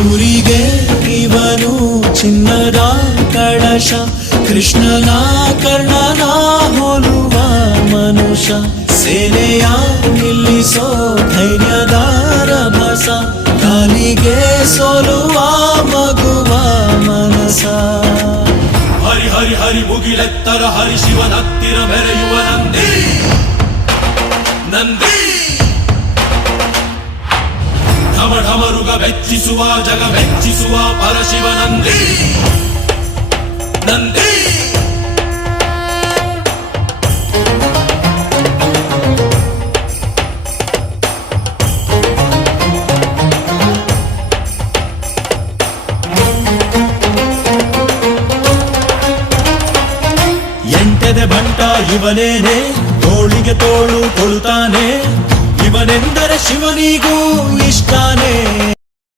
ಊರಿಗೆ ಇವನು ಚಿನ್ನದ ಕಳಶ, ಕೃಷ್ಣನ ಕರ್ಣನ ಹೋಲುವ ಮನುಷ್ಯ. ಸೇನೆಯ ನಿಲ್ಲಿಸೋ ಧೈರ್ಯದ ರಭಸ, ಕಾಲಿಗೆ ಸೋಲುವ ಮಗುವ ಮನಸ. ಹರಿ ಹರಿ ಹರಿ ಮುಗಿಲೆತ್ತರ ಹರಿ ಶಿವನತ್ತಿರ ಮೆರೆಯುವ ನಂದಿ ನಂದಿ. ಢಮ ಢಮರುಗ ಮೆಚ್ಚಿಸುವ ಜಗ ಮೆಚ್ಚಿಸುವ ಪರಶಿವ ನಂದಿ ನಂದಿ. ಎಂಟೆದೆ ಬಂಟ ಇವನೇನೆ, ತೋಳಿಗೆ ತೋಳು ಕೊಡುತ್ತಾನೆ. ಇವನೆಂದರೆ ಶಿವನಿಗೂ ಇಷ್ಟಾನೇ.